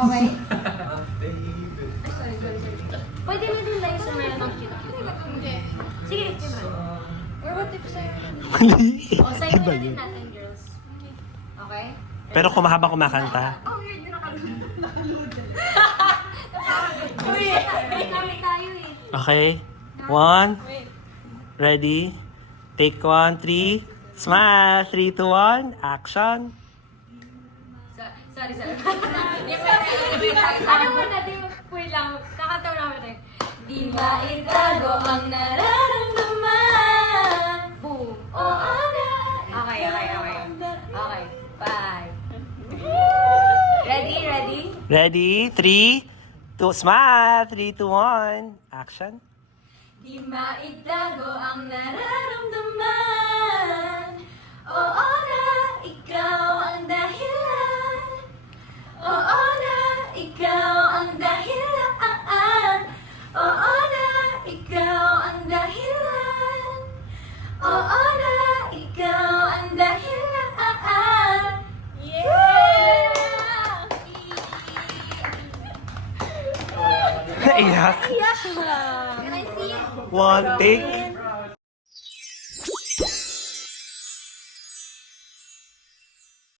Okay? Pwede mo din lang sa meron ng cute-cute. Sige, or what if sa'yo? Mali. O, sa'yo na din natin, girls. Okay? Pero kung habang kumakanta. Oh, weird na nakaload. Uy, kami tayo eh. Okay? 1. Ready? Take 1, 3. Smile. 3, 2, 1. Action. Sorry. Ano mo natin, wait lang, kakataw namin tayo. Di maitago ang nararamdaman. Boom. Oo na. Okay. Okay, bye. Ready? Ready? 3, 2, smile. 3, 2, 1. Action. Di maitago ang nararamdaman. Oo na, ikaw ang dahilan. Oo na, ikaw ang dahilan. Oo na, ikaw ang dahilan. Oo na, ikaw ang dahilan. Yeah! Naiyak. Can I see? 1, take.